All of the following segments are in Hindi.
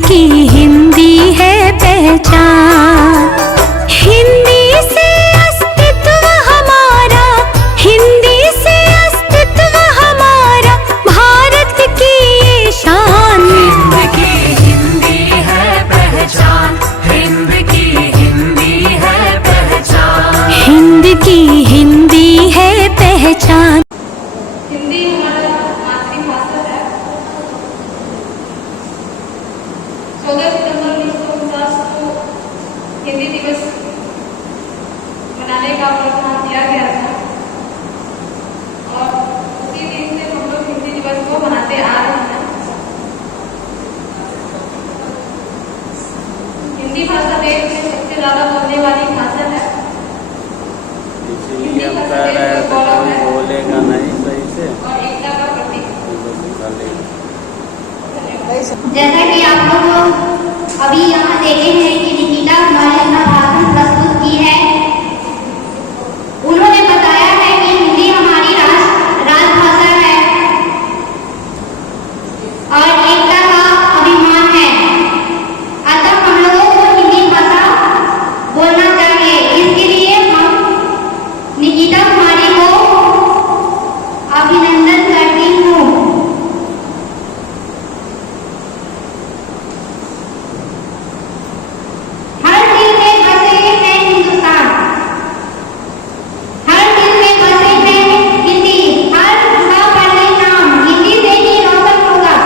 की हिंदी है पहचान। हिंदी से अस्तित्व हमारा, हिंदी से अस्तित्व हमारा, भारत की ये शान। हिंद की हिंदी है पहचान, हिंद की हिंदी है पहचान। हिंद की हिंदी है पहचान। हिंदी हमारा मातृभाषा है। 14 सितंबर 1949 को हिंदी दिवस मनाने का प्रावधान किया गया था और उसी दिन से हम लोग हिंदी दिवस को मनाते आ रहे हैं। हिंदी भाषा देश में सबसे ज्यादा बोलने वाली भाषा है। हिंदी भाषा देश का गौरव है बोलेगा नहीं सही से और एकता का प्रतीक। जैसा कि आप लोग अभी यहाँ देखे हैं कि निकिता हमारे अपना भाषण प्रस्तुत की है। उन्होंने बताया है कि हिंदी हमारी राजभाषा है और एकता का अभिमान है। अतः हम लोगों को हिंदी भाषा बोलना चाहिए। इसके लिए हम निकिता कुमारी को अभिनंदन करती हूँ। हर दिल में बसे है हिंदुस्तान, हर दिल में बसे है हिंदी, हर सा पढ़े नाम हिंदी से ही रोशन होगा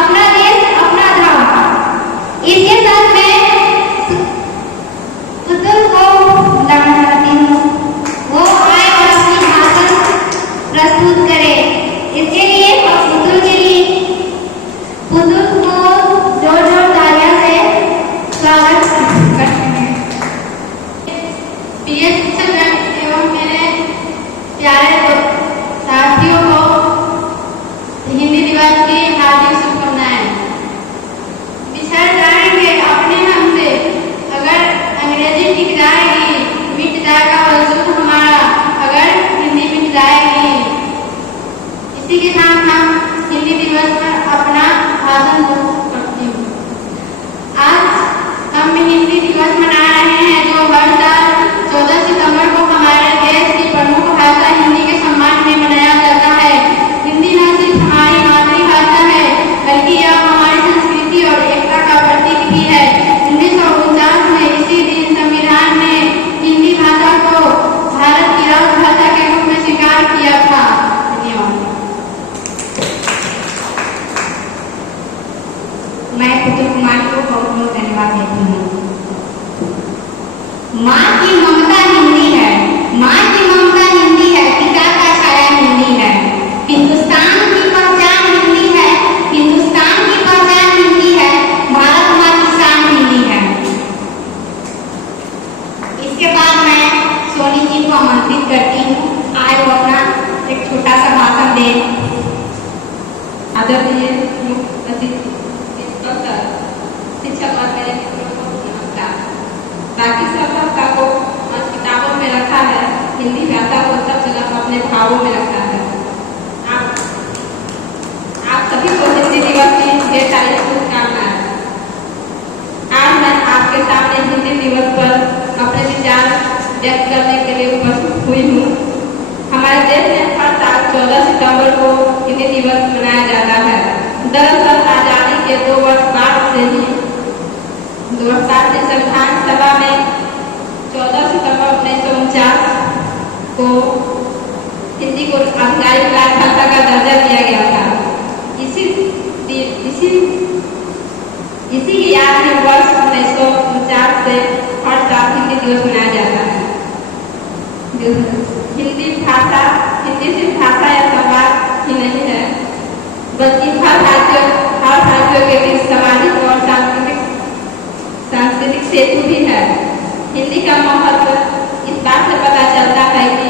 अपना देश अपना धाम। इसके साथ मैं पुतुल को बुलाना चाहती हूँ, वो आए और अपनी भाषण प्रस्तुत करे। इसके लिए पुतुल के लिए पुतुल को जोर जोर तालियां से स्वागत करते हैं। प्रिय शिक्षकगण एवं मेरे प्यारे साथियों को हिंदी दिवस की हार्दिक शुभकामनाएं। बिछड़ जाएंगे अपने हमसे अगर अंग्रेजी टिक जाएगी, मिट जाएगा वजूद हमारा अगर हिंदी मिट जाएगी। इसी के साथ हम हिंदी दिवस पर अपना भाषण करती हूँ। आज हम हिंदी दिवस मना रहे हैं जो हर साल 14 सितंबर को हमारे देश की प्रमुख भाषा हिंदी के सम्मान में मनाया जाता है। हिंदी न सिर्फ हमारी मातृभाषा है बल्कि यह हमारी संस्कृति और एकता का प्रतीक भी है। 1949 में इसी दिन संविधान ने हिंदी भाषा को भारत की राजभाषा के रूप में स्वीकार किया था। धन्यवाद। मैं पुतुल कुमार को बहुत बहुत धन्यवाद देती हूँ। माँ की ममता हिंदी है, माँ की ममता हिंदी है, पिता का छाया हिंदी है। हिंदुस्तान की पहचान हिंदी है, हिंदुस्तान की पहचान हिंदी है, भारत माँ की शान हिंदी है। इसके बाद मैं सोनी जी को आमंत्रित करती हूँ, आए वो अपना एक छोटा सा भाषण दें। आदरणीय मुख्य अतिथि शिक्षक और मेरे मित्रों को नमस्कार। बाकी सब भाषा को किताबों में रखा है, हिंदी भाषा को सब जगह अपने भावों में रखा है। आप सभी को हिंदी दिवस की ढेर सारी शुभकामनाएं। आज मैं आपके सामने हिंदी दिवस पर अपने विचार व्यक्त करने के लिए उपस्थित हुई हूँ। हमारे देश में हर साल 14 सितंबर को हिंदी दिवस मनाया जाता है। दरअसल आजादी के 2 वर्ष बाद से ही संविधान सभा में 14 सितंबर 1949 को हिंदी को आधिकारिक राजभाषा का दर्जा दिया गया था। इसी याद में वर्ष 1949 से हर साल हिंदी दिवस मनाया जाता है। हिंदी सिर्फ भाषा या संवाद ही नहीं है बल्कि हर राज्यों के बीच सामाजिक और सांस्कृतिक सेतु भी है। हिंदी का महत्व इस बात से पता चलता है कि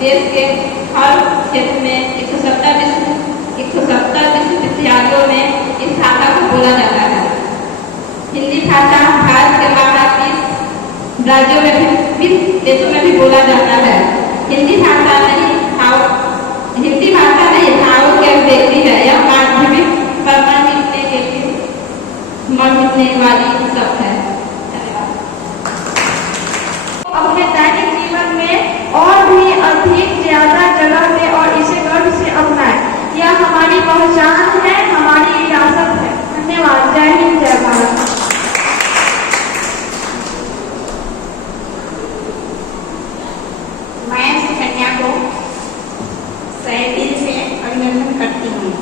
देश के हर क्षेत्र में 170 विश्वविद्यालयों में इस भाषा को बोला जाता है। हिंदी भाषा भारत के बाहर 20 राज्यों में भी 20 देशों में भी बोला जाता है। हिंदी भाषा नहीं भावों की अभिव्यक्ति है। यह माध्यमिक और मिलने वाली सब है। धन्यवाद। अपने दैनिक जीवन में और भी अधिक ज्यादा जगह दे और इसे गर्व से अपनाएं। यह हमारी पहचान है, हमारी विरासत है। धन्यवाद। जय हिंद, जय भारत। मैं सुकन्या को सहे दिल से अभिनंदन करती हूँ।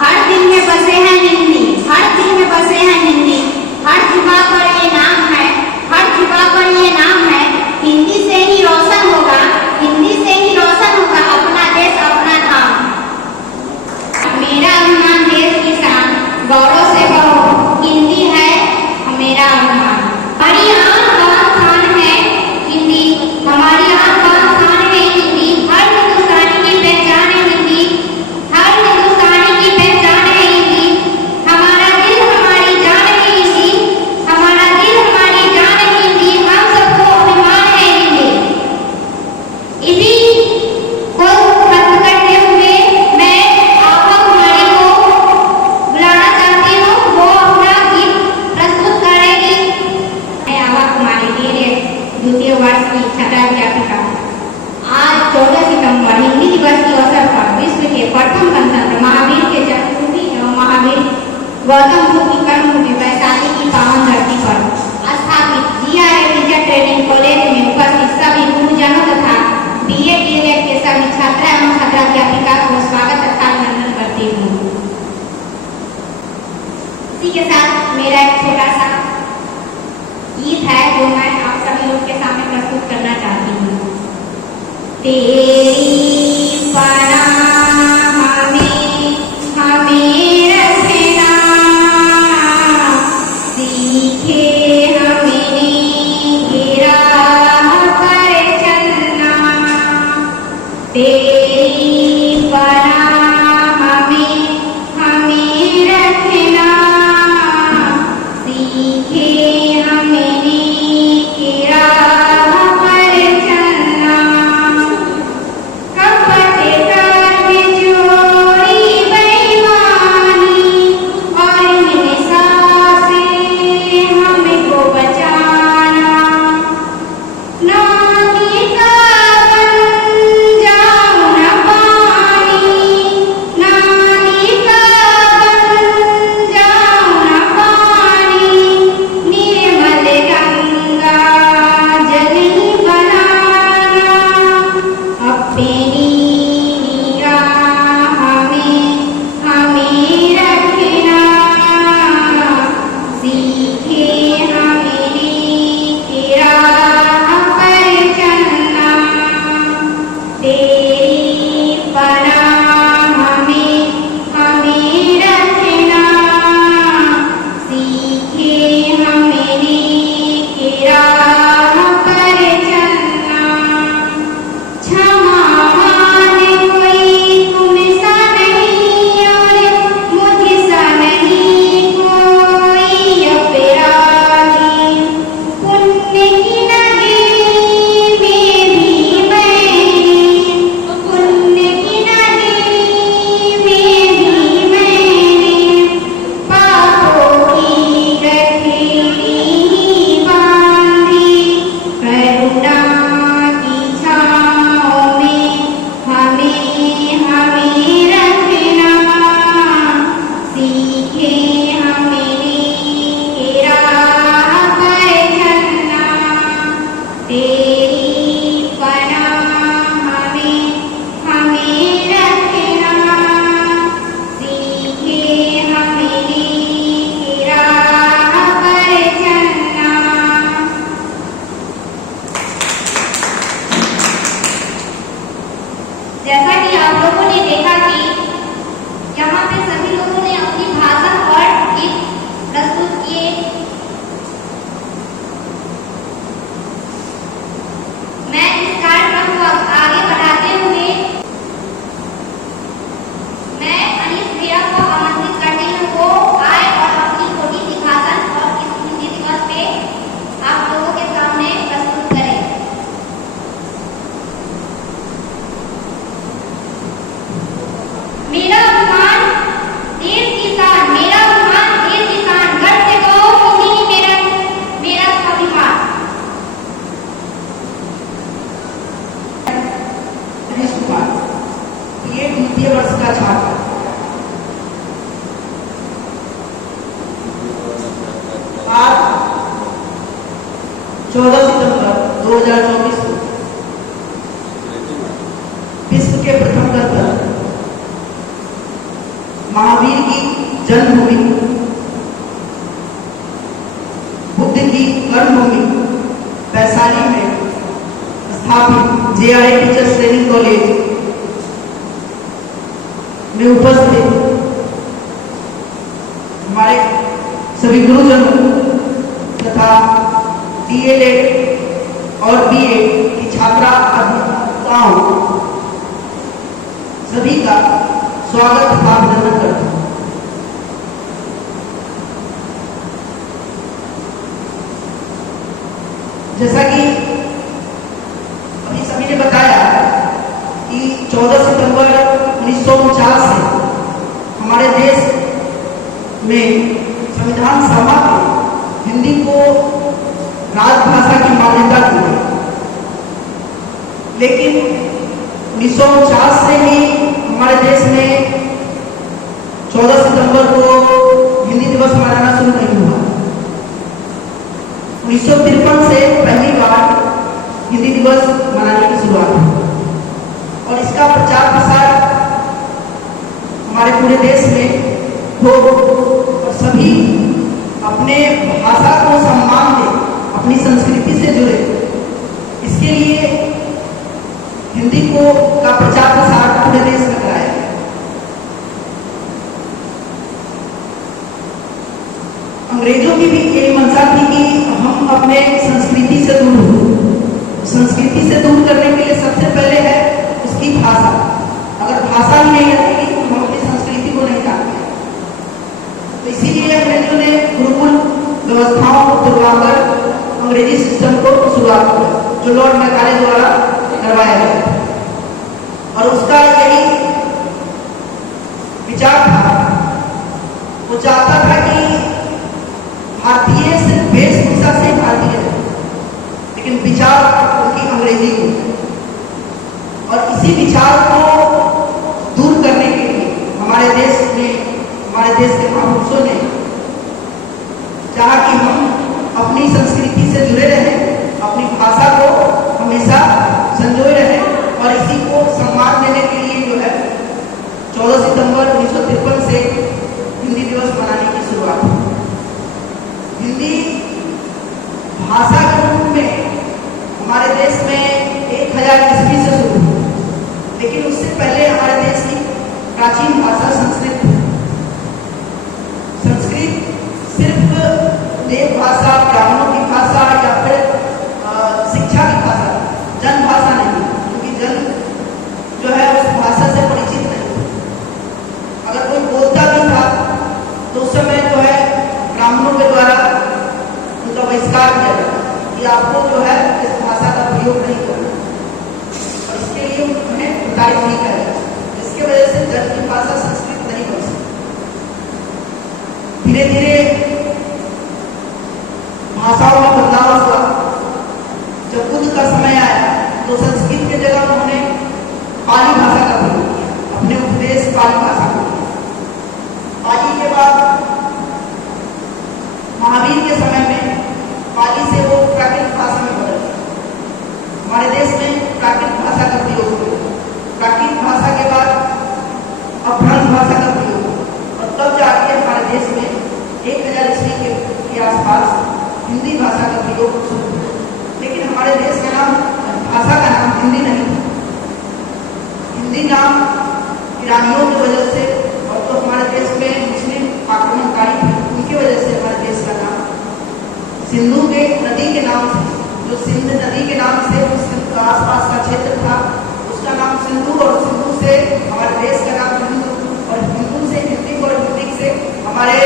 हर दिल में बसे हैं हिंदी, हर दिल में बसे हैं हिंदी, हर जुबा पर ये नाम है, हर जुबा पर ये नाम है। हिंदी से ही रोशन होगा, हिंदी से ही रोशन होगा अपना देश, अपना धाम। मेरा अभिमान देश की शान, गौरव से कहो हिंदी है मेरा अभिमान। हमारी आन बान शान है हिंदी, हमारी आन बान शान है हिंदी। हर हिंदुस्तानी की पहचान है हिंदी, हर हिंदुस्तानी की पहचान है हिंदी। हमारा दिल हमारी जान है हिंदी, हमारा दिल हमारी जान है हिंदी। हम सबको अभिमान है हिंदी। इसी को खत्म करते हुए मैं आभा कुमारी को बुलाना चाहती हूँ, वो अपना गीत प्रस्तुत करेगी। मैं आभा कुमारी द्वितीय वर्ष की छात्रा अध्यापिका। आज 14 सितंबर हिंदी दिवस के अवसर पर विश्व के प्रथम गणतंत्र महावीर के जन्मभूमि एवं महावीर गौतम बुद्ध की कर्मभूमि वैशाली की पावन धरती पर स्थापित GRA टीचर ट्रेनिंग कॉलेज में उपस्थित सभी गुरुजनों तथा BA DLED के सभी छात्रा एवं छात्रा अध्यापिका को स्वागत तथा अभिनंदन करती हूँ। इसी के साथ मेरा एक छोटा सा गीत है जो मैं आप सभी लोग के सामने प्रस्तुत करना चाहती हूँ। तेरी पनाह में हमें रखना, सीखे हमने ये राह पर चलना। तेरी पनाह में हमें रखना, सीखे जैसा कि आप लोगों ने देखा कि यहाँ पे सभी लोगों ने अपनी भाषा और 14 सितंबर 2024 को विश्व के प्रथम गणतंत्र महावीर की जन्मभूमि, बुद्ध की कर्मभूमि वैशाली में स्थापित JRA टीचर्स ट्रेनिंग कॉलेज में उपस्थित हमारे सभी गुरुजनों तथा DLED और BEd की छात्रा अभिभावकों सभी का स्वागत तथा अभिनंदन करता हूं। जैसा कि अभी सभी ने बताया कि 14 सितंबर 1949 से हमारे देश में संविधान सभा में हिंदी को राजभाषा की मान्यता दी गई, लेकिन 1949 से ही हमारे देश में 14 सितंबर को हिंदी दिवस मनाना शुरू नहीं हुआ। 1953 से पहली बार हिंदी दिवस मनाने की शुरुआत हुई और इसका प्रचार प्रसार हमारे पूरे देश में हो और सभी अपने भाषा को सम्मान दें, अपनी संस्कृति से जुड़े। इसके लिए हिंदी को का प्रचार प्रसार पूरे देश में कराया गया। अंग्रेजों की भी यही मंशा थी कि हम अपने संस्कृति से दूर हो। संस्कृति से दूर करने के लिए सबसे पहले है उसकी भाषा। अगर भाषा ही नहीं रहेगी तो हम अपनी संस्कृति को नहीं जानते। तो इसीलिए अंग्रेजों ने गुरुकुल व्यवस्थाओं को तुड़वाकर अंग्रेजी सिस्टम को शुरुआत किया, जो लॉर्ड मैकाले द्वारा करवाया गया और उसका यही विचार था। वो चाहता था कि भारतीय सिर्फ वेशभूषा से भारतीय है, लेकिन विचार उनकी अंग्रेजी को, और इसी विचार को दूर करने के लिए हमारे देश के महापुरुषों ने चाहा कि हम अपनी संस्कृति से जुड़े रहें, अपनी भाषा को हमेशा संजोए रहें और इसी को सम्मान देने के लिए जो है 14 सितंबर 1953 से हिंदी दिवस मनाने की शुरुआत हुई। हिंदी भाषा के रूप में हमारे देश में 1000 ईस्वी से शुरू हुई, लेकिन उससे पहले हमारे देश की प्राचीन भाषा संस्कृत थी। संस्कृत सिर्फ देव भाषा, ब्राह्मणों की भाषा या फिर शिक्षा की भाषा, जन भाषा नहीं, क्योंकि जन जो है उस भाषा से परिचित नहीं। अगर कोई बोलता भी था तो उस समय जो है ब्राह्मणों के द्वारा उनका बहिष्कार किया जाता कि आपको जो है इस भाषा का प्रयोग नहीं करना, और इसके लिए उन्हें प्रताड़ित नहीं किया जाता। इसके वजह से जन की भाषा संस्कृत नहीं बन सकती। धीरे धीरे भाषाओं में बदलाव हुआ। जब बुद्ध का समय आया तो संस्कृत के जगह उन्होंने पाली भाषा का प्रयोग किया, अपने उपदेश पाली भाषा को किया। पाली के बाद महावीर के समय में पाली से वो प्राकृत भाषा में बदल गया। हमारे देश में प्राकृत भाषा का प्रयोग हुआ। प्राकृत भाषा के बाद अपभ्रंश भाषा का प्रयोग हुआ और तब जाके हमारे देश में 1000 ईस्वी के आसपास हिंदी भाषा का प्रयोग शुरू हुआ। लेकिन हमारे देश का नाम, भाषा का नाम हिंदी नहीं था। हिंदी नाम ईरानियों की वजह से, और तो हमारे देश में मुस्लिम आक्रमणकारी थे, उनकी वजह से हमारे देश का नाम सिंधु के नदी के नाम से, जो सिंध नदी के नाम से सिंध का आसपास का क्षेत्र था, उसका नाम सिंधु, और सिंधु से हमारे देश का नाम हिंदू, और हिंदू से हिंदी, और हिंदी से हमारे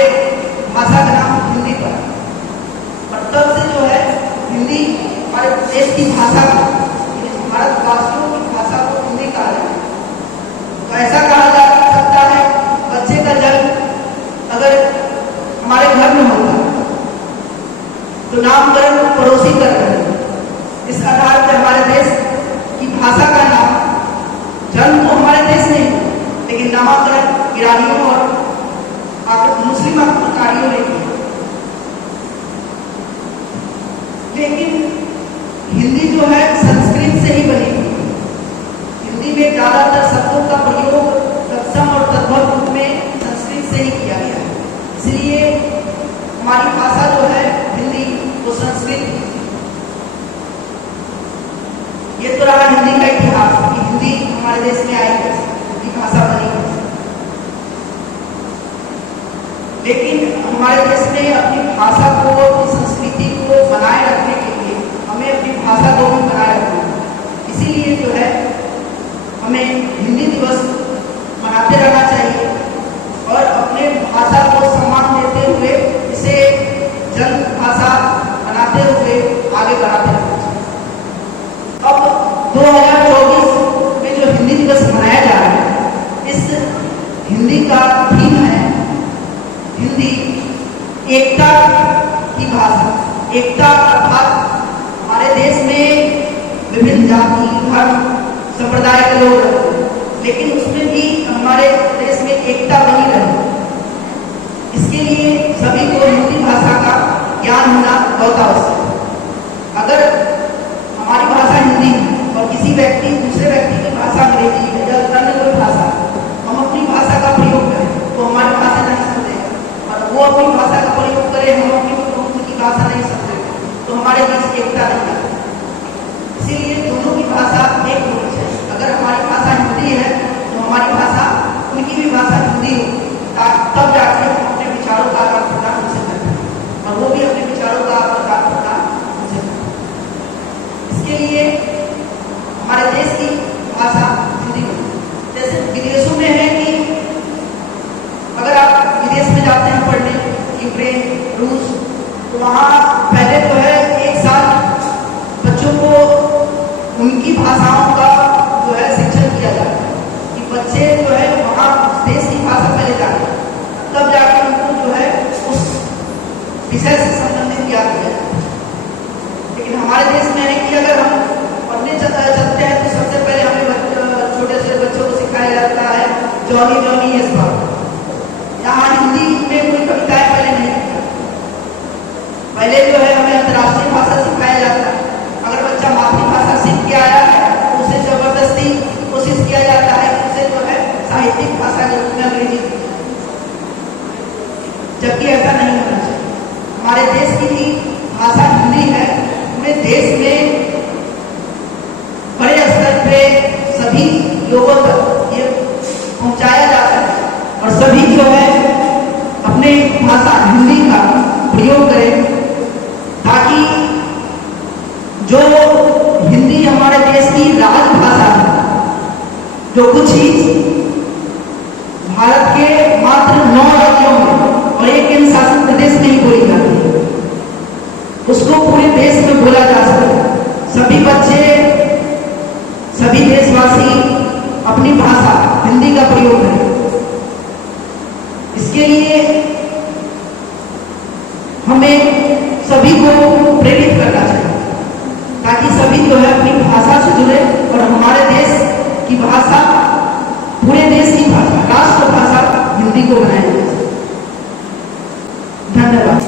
भाषा का नाम हिंदी पड़ा। और तब से जो है हिंदी हमारे देश की भाषा को, भारतवासियों की भाषा को हिंदी कहा जाता है। तो ऐसा कहा जा सकता है बच्चे का जन्म अगर हमारे घर में होता तो नामकरण पड़ोसी कर रहे हैं। इस आधार पर हमारे देश की भाषा का नाम, जन्म तो हमारे देश में ही, लेकिन नामकरण ईरानियों और मुस्लिम आक्रमणकारियों ने किया। लेकिन इसलिए हमारी भाषा जो है हिंदी, वो संस्कृत, ये तो रहा हिंदी का इतिहास कि हिंदी हमारे देश में आई कैसे, हिंदी भाषा बनी कैसे। लेकिन हमारे देश में अपनी भाषा को, अपनी संस्कृति को बनाए रखने के लिए हमें अपनी भाषा को भी बनाए रखना है। इसीलिए जो है हमें हिंदी दिवस मनाते रहना चाहिए और अपने भाषा को सम्मान देते हुए इसे जन भाषा बनाते हुए आगे बढ़ाते रहना चाहिए। अब 2024 में जो हिंदी दिवस मनाया जा रहा है, इस हिंदी का थीम है हिंदी एकता की भाषा। एकता अर्थात हमारे देश में विभिन्न जाति, धर्म, संप्रदाय के लोग रहते हैं, लेकिन उसमें भी हमारे देश में एकता बनी रहे। इसके लिए सभी को हिंदी भाषा का ज्ञान होना बहुत आवश्यक है। अगर हमारी भाषा हिंदी और किसी व्यक्ति, दूसरे व्यक्ति की भाषा अंग्रेजी है या अन्य कोई भाषा, हम अपनी भाषा का प्रयोग करें तो हमारी भाषा नहीं समझेगा, और वो अपनी भाषा का प्रयोग करे, हम अपनी उनकी भाषा नहीं समझेगा, तो हमारे बीच एकता नहीं आती। इसीलिए दोनों की भाषा एक होनी चाहिए। अगर हमारी भाषा हिंदी है तो हमारी भाषा, उनकी भी भाषा हिंदी हो, तब जाके हम अपने विचारों का आदान प्रदान उनसे करते हैं और वो भी अपने विचारों का आदान प्रदान उनसे करते हैं। इसके लिए हमारे देश की भाषा हिंदी हो। जैसे विदेशों में है कि अगर आप विदेश में जाते हैं पढ़ने, यूक्रेन, रूस, तो वहाँ पहले जो है एक साल बच्चों को उनकी भाषाओं का जो है शिक्षण किया जाता है कि बच्चे जो है वहाँ देश की भाषा पहले जाने, तब जाके उनको जो है उस विषय से संबंधित ज्ञान दिया जाता है। लेकिन हमारे देश में है कि अगर हम पढ़ने चलते हैं तो सबसे पहले हमें छोटे से बच्चों को सिखाया जाता है जॉनी जॉनी यस बाबू। यहाँ हिंदी में कोई कविताएं पहले नहीं लिखा, पहले जो है हमें अंतर्राष्ट्रीय भाषा सिखाया जाता है। अगर बच्चा मातृभाषा सीख के आया है तो उसे जबरदस्ती कोशिश किया जाता है कि उसे जो है साहित्यिक भाषा के रूप में अंग्रेजी दी जाए, जबकि ऐसा नहीं होना चाहिए। हमारे देश की भी भाषा हिंदी है, पूरे देश में बड़े स्तर पे सभी लोगों तक ये पहुंचाया जाता है और सभी जो है अपने भाषा हिंदी का प्रयोग करें, ताकि जो हिंदी हमारे देश की राजभाषा है, जो कुछ ही भारत के मात्र 9 राज्यों में और एक केंद्र शासित प्रदेश में ही बोली जाती है, उसको पूरे देश में बोला जा सके। सभी बच्चे, सभी देशवासी अपनी भाषा हिंदी का प्रयोग करें। इसके लिए हमें सभी को प्रेरित करना चाहिए ताकि सभी जो है अपनी भाषा से जुड़े और हमारे देश की भाषा, पूरे देश की भाषा, राष्ट्र भाषा हिंदी को बनाया जाए। धन्यवाद।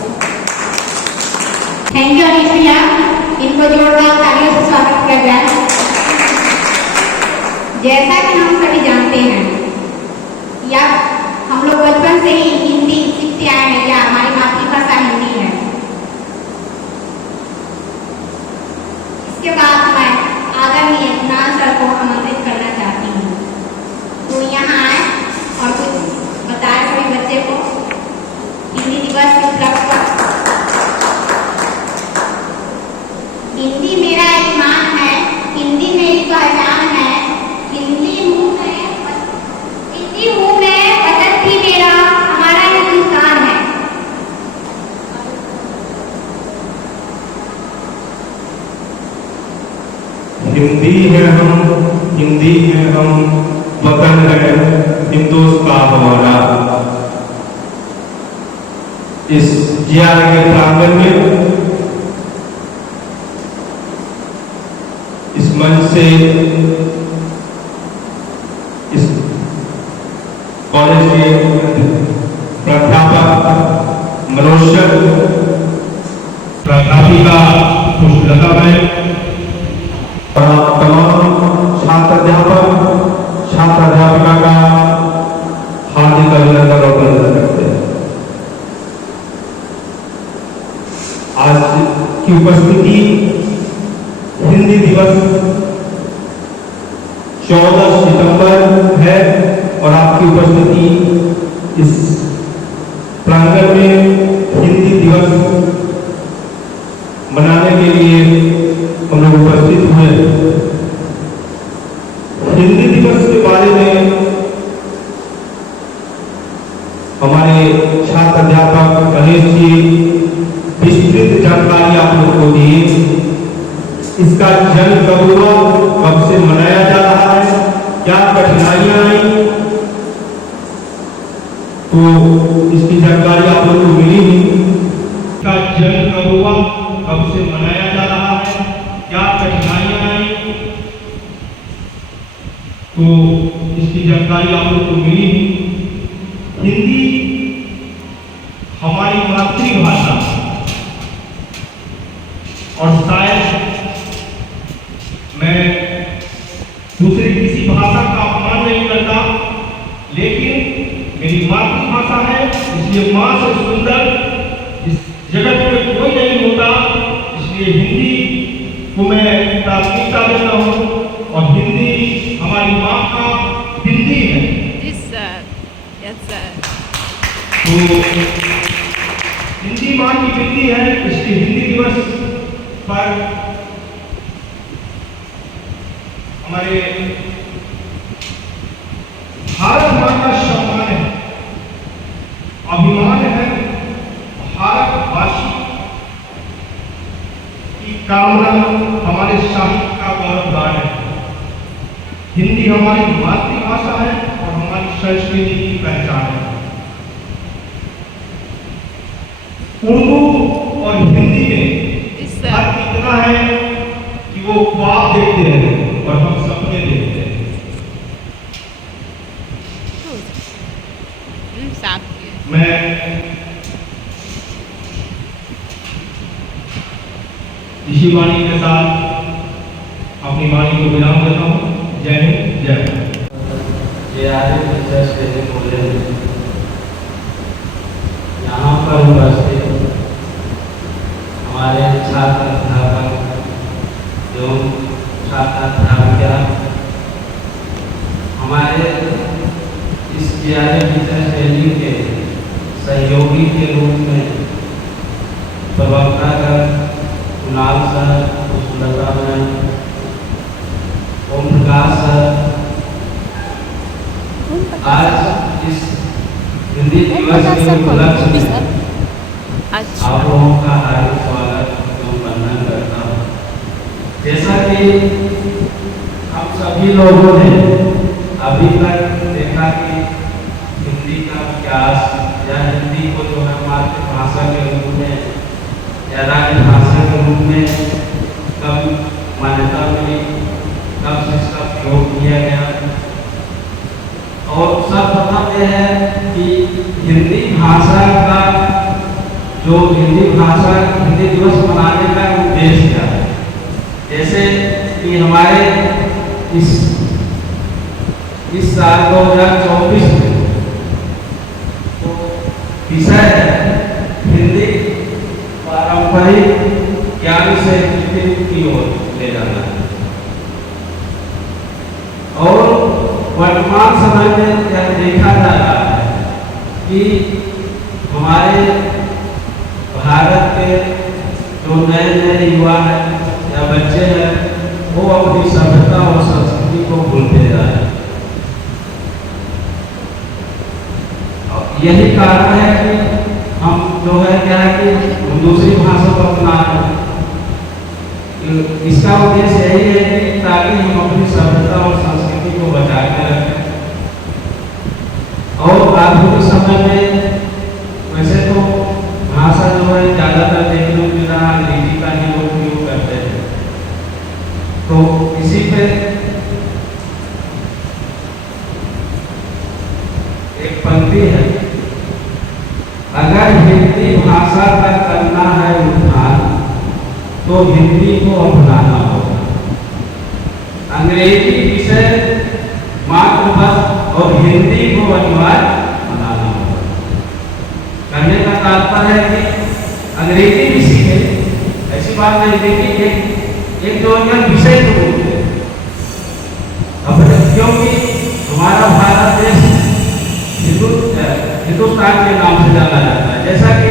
थैंक यू अनीश भैया, इनको जोरदार तालियों से स्वागत किया जाए। जैसा कि हम सभी जानते हैं या हम लोग बचपन से ही हिंदी सीखते आए हैं या हमारी मातृभाषा हिंदी है। इसके बाद मैं आदरणीय कुणाल सर को आमंत्रित करना चाहती हूँ, तो यहाँ आए और कुछ बताए सभी बच्चे को हिंदी दिवस के उपलक्ष्य पर। हिंदी मेरा ईमान है, हिंदी मेरी पहचान है, हिंदी हूँ मैं, वतन भी मेरा, हमारा हिंदुस्तान है। हिंदी है हम, हिंदी है हम, वतन है हिंदुस्तान हमारा। इस जियार के प्रांगण में इस मंच से इस कॉलेज के प्राध्यापक मनोज सर, प्राध्यापिका पुष्पलता मैम, तमाम छात्र अध्यापक, छात्र अध्यापिका का हार्दिक अभिनंदन और वंदन करते हैं। की उपस्थिति हिंदी दिवस 14 सितंबर है और आपकी उपस्थिति इस प्रांगण में हिंदी दिवस मनाने के लिए हम लोग उपस्थित हुए। हिंदी दिवस के बारे में हमारे छात्र अध्यापक गणेश जी विस्तृत जानकारी आप लोग को दी। इसका जन्म कब हुआ, कब से मनाया जा रहा है, क्या कठिनाइयां आई, तो इसकी जानकारी आप लोग को मिली ही। इसका जन्म कब हुआ, कब से मनाया जा रहा है, क्या कठिनाइयां आई, तो इसकी जानकारी आप लोग को मिली ही। हिंदी हमारी मातृभाषा और शायद मैं दूसरी किसी भाषा का अपमान नहीं करता, लेकिन मेरी मातृभाषा है, इसलिए मां से सुंदर इस जगत में कोई नहीं होता। इसलिए हिंदी को मैं प्राथमिकता देता हूँ और हिंदी हमारी मां का हिंदी है। तो हिंदी मां की बिंदी है, इसलिए हिंदी दिवस पर हमारे भारत मां का सम्मान है, अभिमान है। भारतवासी की कामना हमारे साहित्य का गौरवगान है। हिंदी हमारी मातृभाषा है और हमारी संस्कृति की पहचान है। उर्दू और हिंदी में फर्क इतना है कि वो ख्वाब देखते हैं और हम सपने देखते हैं। मैं इसी वाणी के साथ अपनी वाणी को विराम देता हूँ। जय हिंद, जय भारत। यहाँ पर उपस्थित हमारे छात्र अध्यापक एवं छात्राध्यापिका, हमारे इस प्यारे टीचर ट्रेनिंग के सहयोगी के रूप में प्रवक्ता कर Kunal sir, Pushpalata ma'am, Om Prakash sir, आज इस हिंदी दिवस के उपलक्ष्य में आप लोगों का हार्दिक स्वागत एवं वंदन करता हूँ। जैसा कि हम सभी लोगों ने अभी तक देखा कि हिंदी का विकास या हिंदी को जो है मातृभाषा के रूप में या राजभाषा के रूप में कब मान्यता मिली, कब से इसका प्रयोग किया गया। और सर्वप्रथम यह है कि हिंदी भाषा का जो हिंदी दिवस मनाने का उद्देश्य क्या है। जैसे कि हमारे इस साल 2024 में तो विषय है हिंदी पारंपरिक ज्ञान से की ओर ले जाना है। और वर्तमान समय में यह देखा जा रहा है कि हमारे भारत के जो नए युवा हैं या बच्चे हैं, वो अपनी सभ्यता और संस्कृति को भूलते जा रहे हैं। यही कारण है कि हम जो है क्या है कि हम दूसरी भाषा को अपना रहे हैं। इसका उद्देश्य यही है कि ताकि हम अपनी सभ्यता और संस्कृति को बचा के रखें। और आधुनिक समय में वैसे तो भाषा जो है ज़्यादातर देखने को मिल रहा है अंग्रेजी का ही लोग उपयोग करते हैं। तो इसी पे एक पंक्ति है, अगर हिंदी भाषा का करना है उद्धार तो हिंदी को अपनाना होगा। अंग्रेजी विषय मातृभाषा और हिंदी को अनिवार्य बनाना होगा। कहने का तात्पर्य है कि अंग्रेजी भी सीखे, ऐसी बात नहीं देखी एक जो अन्य विषय को बोलते हैं अपने, क्योंकि हमारा भारत देश हिंदुस्तान के नाम से जाना जाता है, जैसा कि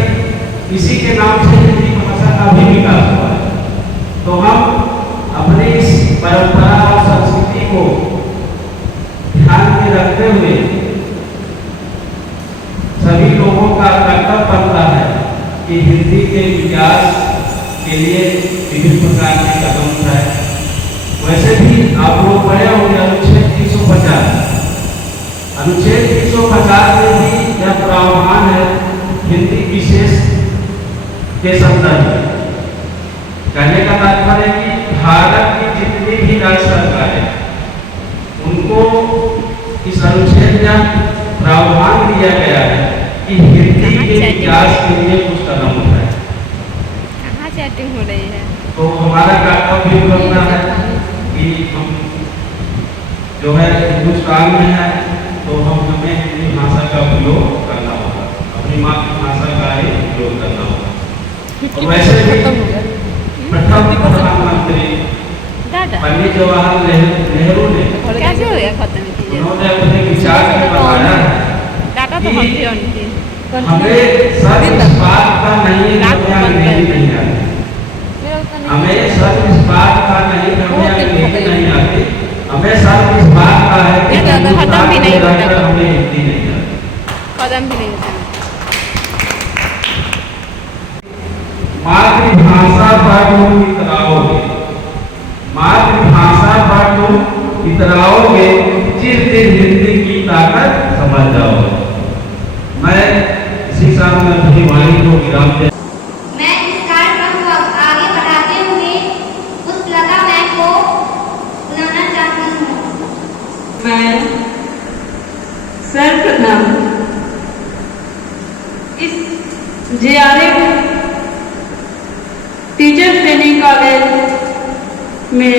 इसी के नाम से हिंदी भाषा का भी विकास हुआ है। तो हम अपनी इस परंपरा और संस्कृति को ध्यान में रखते हुए सभी लोगों का कर्तव्य बनता है कि हिंदी के विकास के लिए विभिन्न प्रकार के कदम उठाए। वैसे भी आप लोग पढ़े होंगे अनुच्छेद 350। अनुच्छेद 350 में भी यह प्रावधान है हिंदी विशेष के संदर्भ में। कहने का तात्पर्य है कि भारत की जितनी भी राज्य सरकारें उनको इस अनुच्छेद में प्रावधान दिया गया है कि हिंदी के विकास के लिए कुछ कदम उठाए। कहाँ चैटिंग हो रही है? तो हमारा कर्तव्य भी बनता है कि हम जो है हिंदुस्तान में है तो हमें हिंदी भाषा का प्रयोग करना होगा, अपनी मातृभाषा का ही प्रयोग करना होगा। और वैसे भी प्रथम प्रधानमंत्री पंडित जवाहरलाल नेहरू ने कैसे हो गया खत्म कीजिए? उन्होंने अपने विचार में बताया डाटा तो हम भी ऑन किए। हमें सब इस बात का नहीं अंग्रेजी नहीं आती, हमें सब इस बात का नहीं हमें अंग्रेजी नहीं आती, हमें सब इस बात का है कि खत्म भी नहीं होता, हमें हिंदी नहीं आती, खत्म भी नहीं होता। मातृभाषा पर तुम इतराओगे, मातृभाषा पर तुम इतराओगे, जिस दिन हिंदी की ताकत समझ जाओगे। मैं इसी साथ में अपनी वाणी को विराम दे। मैं इस कार्यक्रम को आगे बढ़ाते हुए उस लता मैम को बुलाना चाहती हूँ। मैं सर्वप्रथम इस JRF टीचर ट्रेनिंग कॉलेज में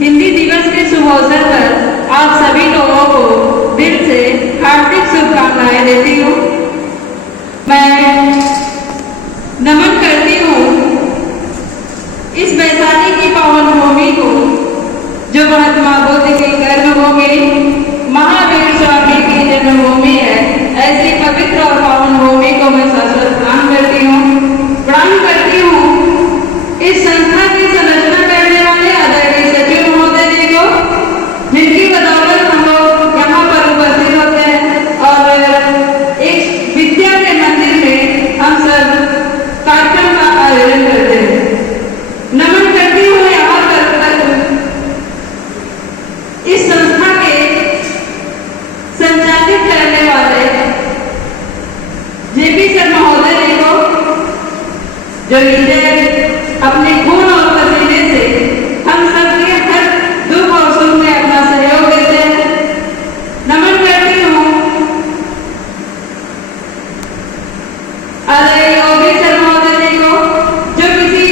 हिंदी दिवस के शुभ अवसर पर आप सभी लोगों को दिल से हार्दिक शुभकामनाएं देती हूँ। मैं नमन करती हूँ इस वैशाली की पावन भूमि को, जो महात्मा बुद्ध की कर्मभूमि, महावीर स्वामी की जन्मभूमि है। ऐसी पवित्र और पावन भूमि को मैं शाश्वत प्रणाम करती हूँ। प्रणाम करती हूँ इस संस्था की संरचना करने वाले आदरणीय सचिव महोदय जी को, जिनकी बदौलत हम लोग यहाँ पर उपस्थित होते हैं और एक विद्या के मंदिर में हम सब कार्यक्रम का आयोजन करते हैं। नमन करती हूँ यहाँ पर इस संस्था के संचालित करने वाले JP सर महोदय जी को, जो नीचे अपने खून और पसीने से हम सबके हर दुख और सुख में अपना सहयोग देते हैं। नमन करती हूँ आदरणीय OB सर महोदय जी को, जो किसी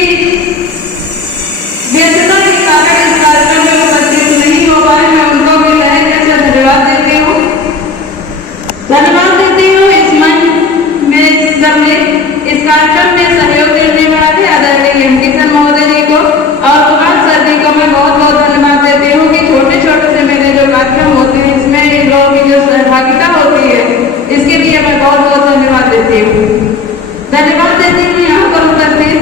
व्यस्तता के कारण इस कार्यक्रम में उपस्थित नहीं हो पाए। मैं उनको भी तहे से धन्यवाद देती हूँ। धन्यवाद देती हूँ इस मंच में सबने इस कार्यक्रम में सहयोग देने वाले आदरणीय MP सर महोदय जी को और कुमार सर जी को मैं बहुत बहुत धन्यवाद देती हूँ कि छोटे छोटे से मेरे जो कार्यक्रम होते हैं इसमें इन लोगों की जो सहभागिता होती है, इसके लिए मैं बहुत बहुत धन्यवाद देती हूँ। धन्यवाद देती हूँ यहाँ पर उपस्थित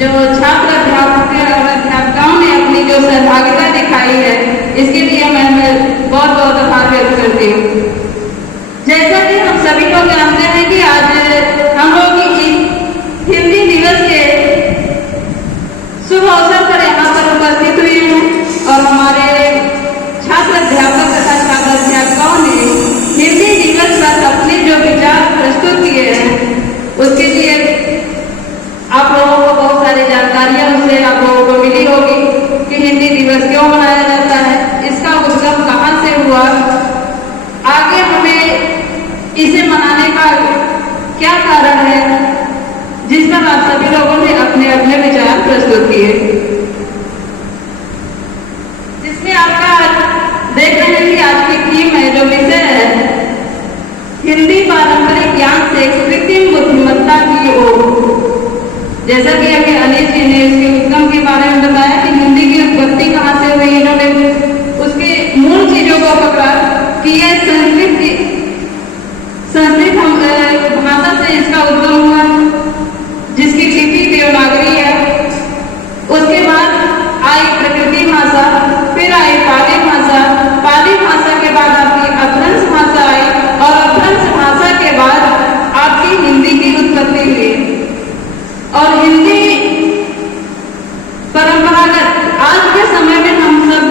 जो छात्र अध्यापकों ने अपनी जो सहभागिता दिखाई है, इसके लिए मैं बहुत बहुत आभार व्यक्त करती हूँ। जैसा कि हम सभी लोग जानते हैं कि आज हम लोग हिंदी दिवस के शुभ अवसर पर यहाँ पर उपस्थित हुए हैं और हमारे छात्र अध्यापक तथा छात्र अध्यापकों ने हिंदी दिवस पर अपने जो विचार प्रस्तुत किए हैं, उसके लिए आप लोगों को बहुत सारी जानकारियां उनसे आप लोगों को मिली होगी कि हिंदी दिवस क्यों मनाया जाता है, इसका उद्गम कहाँ से हुआ, आगे हमें इसे मनाने का क्या कारण है, जिस पर आप सभी लोगों ने अपने अपने विचार प्रस्तुत किए। जिसमें आपका देख रहे हैं कि आज की थीम है, जो विषय है हिंदी पारंपरिक ज्ञान से कृत्रिम बुद्धिमत्ता प्रतिष्ठा की ओर। जैसा कि अभी अनिल जी ने इसके उद्गम के बारे में बताया कि हिंदी की उत्पत्ति कहाँ से हुई, इन्होंने उसके मूल चीजों को पकड़ा कि यह संस्कृत भाषा से इसका उद्गम हुआ, जिसकी लिपि देवनागरी है। उसके बाद आई प्रकृति भाषा, फिर आई पाली भाषा, पाली भाषा के बाद आपकी अपभ्रंश भाषा आई, और अपभ्रंश भाषा के बाद आपकी हिंदी की उत्पत्ति हुई। और हिंदी परंपरागत आज के समय में हम सब,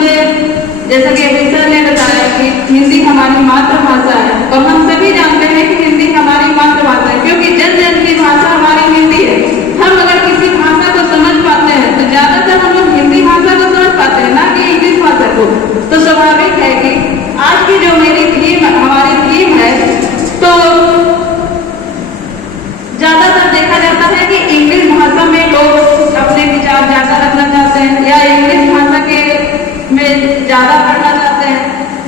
जैसा कि अभी सर ने बताया कि हिंदी हमारी मातृभाषा है, और हम सभी जानते हैं कि हिंदी हमारी मातृभाषा है, क्योंकि जन जन की भाषा हमारी हिंदी है। हम अगर किसी भाषा को समझ पाते हैं तो ज्यादातर हम लोग हिंदी भाषा को समझ पाते हैं, ना कि इंग्लिश भाषा को। तो स्वाभाविक है कि आज की जो मेरी थीम, हमारी थीम है, तो ज्यादातर देखा जाता है कि इंग्लिश भाषा में लोग अपने विचार ज्यादा रखना चाहते हैं, या इंग्लिश भाषा के में ज्यादा पढ़ना चाहते हैं।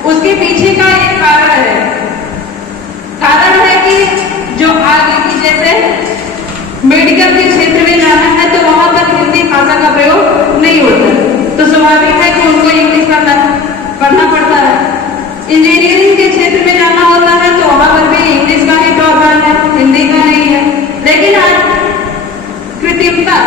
उसके पीछे का एक कारण है कि जो आगे की, जैसे मेडिकल के क्षेत्र में जाना है तो वहां तक हिंदी भाषा का प्रयोग नहीं होता, तो स्वाभाविक है कि उनको इंग्लिश पढ़ना पड़ता है। इंजीनियरिंग के क्षेत्र में जाना होता है तो वहां पर भी इंग्लिश का ही प्रावधान है, हिंदी का नहीं है। लेकिन आज कृत्रिमता,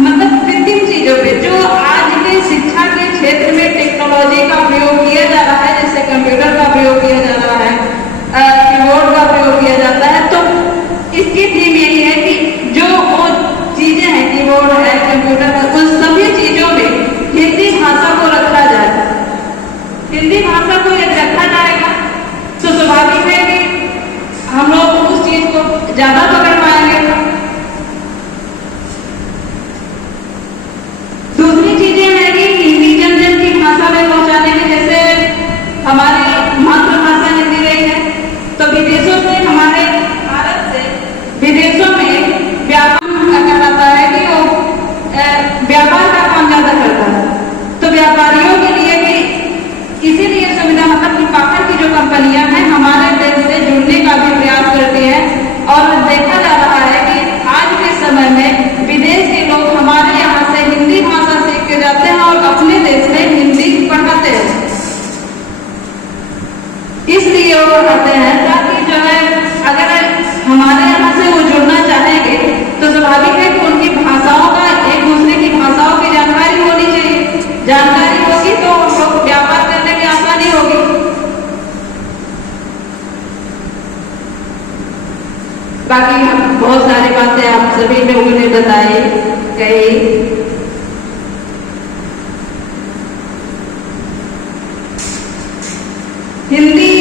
मतलब कृत्रिम चीजों पे, जो आज के शिक्षा के क्षेत्र में टेक्नोलॉजी का प्रयोग किया जा रहा है, जैसे कंप्यूटर का प्रयोग किया जा रहा है, कीबोर्ड का प्रयोग किया जाता है, तो इसकी थीम यही है कि जो वो चीजें हैं, कीबोर्ड है, कंप्यूटर है, उन सभी चीजों में हिंदी भाषा को रखा जाए। हिंदी भाषा को यदि रखा जाएगा तो स्वाभाविक है कि हम लोग उस चीज को ज्यादा पकड़ पाएंगे। दूसरी चीजें हैं कि हिंदी जन जन की भाषा में पहुंचाने में, जैसे हमारी मातृभाषा हिंदी रही है, तो विदेशों से, हमारे भारत से विदेशों में व्यापार कहलाता है कि वो व्यापार का काम ज्यादा करता है। तो व्यापारियों के लिए भी इसीलिए सुविधा, मतलब कि बाहर की जो कंपनियां हैं हमारे देश से जुड़ने का भी प्रयास करती हैं, और देखा जा रहा है कि आज के समय में विदेश के लोग हमारे यहाँ से हिंदी भाषा सीख के जाते हैं और अपने देश में हिंदी पढ़ाते हैं। इसलिए वो पढ़ाते हैं ताकि जो है, अगर हमारे यहाँ से वो जुड़ना चाहेंगे तो स्वाभाविक है कि उनकी भाषाओं का, एक दूसरे की भाषाओं की जानकारी होनी चाहिए। जानकारी होगी तो लोग व्यापार करने में आसानी होगी। बाकी हम बहुत सारी बातें आप सभी लोगों ने बताई, कही। हिंदी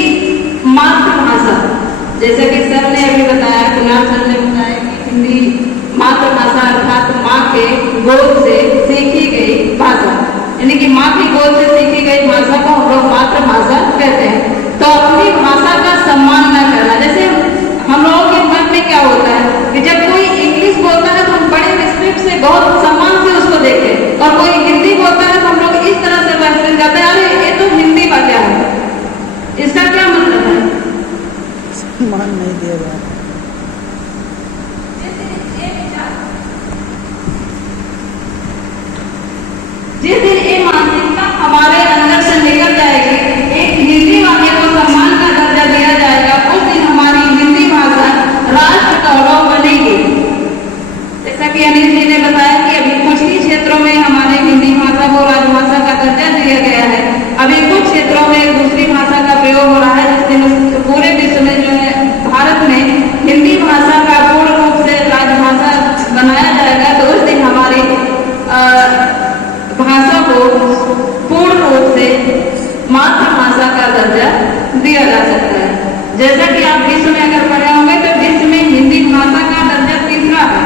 मातृभाषा, जैसा कि सर ने अभी बताया, कुणाल सर ने बताया कि हिंदी मातृभाषा अर्थात माँ के गोद से सीखी गई भाषा, यानी कि माँ की गोद से सीखी गई भाषा को हम लोग मातृभाषा कहते हैं। तो अपनी भाषा का सम्मान न करना, जैसे हम लोगों के मन में क्या होता है कि जब कोई इंग्लिश बोलता है तो हम बड़े रिस्पेक्ट से, बहुत सम्मान से उसको देखते हैं, और कोई हिंदी बोलता है तो हम लोग इस तरह से महसूस करते हैं, अरे ये तो हिंदी का क्या है, इसका क्या मतलब है? मान नहीं देगा। जिस दिन ये मानसिकता हमारे अंदर से निकल जाएगी, एक हिंदी वाले को सम्मान का दर्जा दिया जाएगा, उस दिन हमारी हिंदी भाषा राष्ट्र गौरव बनेगी। जैसा कि अनिल जी ने बताया कि अभी कुछ ही क्षेत्रों में हमारे हिंदी भाषा को राजभाषा का दर्जा दिया गया है, अभी कुछ क्षेत्रों में दूसरी भाषा का प्रयोग हो रहा है। जिस दिन पूरे विश्व में जो है, भारत में हिंदी भाषा का पूर्ण रूप से राजभाषा बनाया जाएगा, तो उस दिन हमारी भाषा को पूर्ण रूप से मातृभाषा का दर्जा दिया जा सकता है। जैसा कि आप विश्व में अगर पढ़े होंगे तो विश्व में हिंदी भाषा का दर्जा तीसरा है।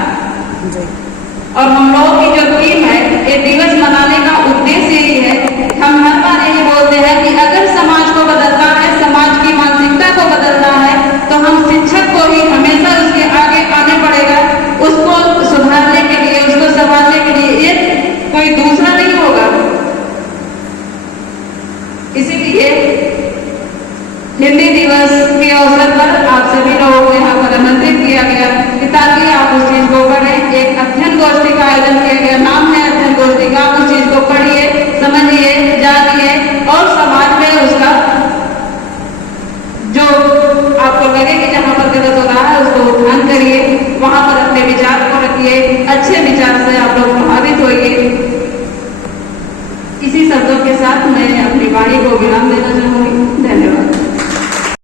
और हम लोगों की जो थीम है, ये दिवस मनाने का उद्देश्य यही है, हम हर बार यही बोलते हैं कि अगर समाज को बदलना है, समाज की मानसिकता को बदलना है, तो हम शिक्षक को ही हमेशा उसके आगे आने पड़ेगा, उसको सुधारने के लिए, उसको संभालने के लिए। ये कोई दूसरा नहीं होगा। इसीलिए हिंदी दिवस के अवसर पर आप सभी लोगों को यहाँ पर आमंत्रित किया गया। ताकि आप उस चीज को करें। एक अध्ययन गोष्ठी का आयोजन किया गया, नाम है अध्ययन गोष्ठी का। उस चीज को पढ़िए, समझिए, जानिए और समाज में उसका जो आपको लगे कि जहाँ पर गलत हो रहा है उसको उत्थान करिए, वहां पर अपने विचार को रखिए, अच्छे विचार से आप लोग प्रभावित होइए। इसी शब्दों के साथ मैं अपनी वाणी को विराम देना चाहूंगी। धन्यवाद।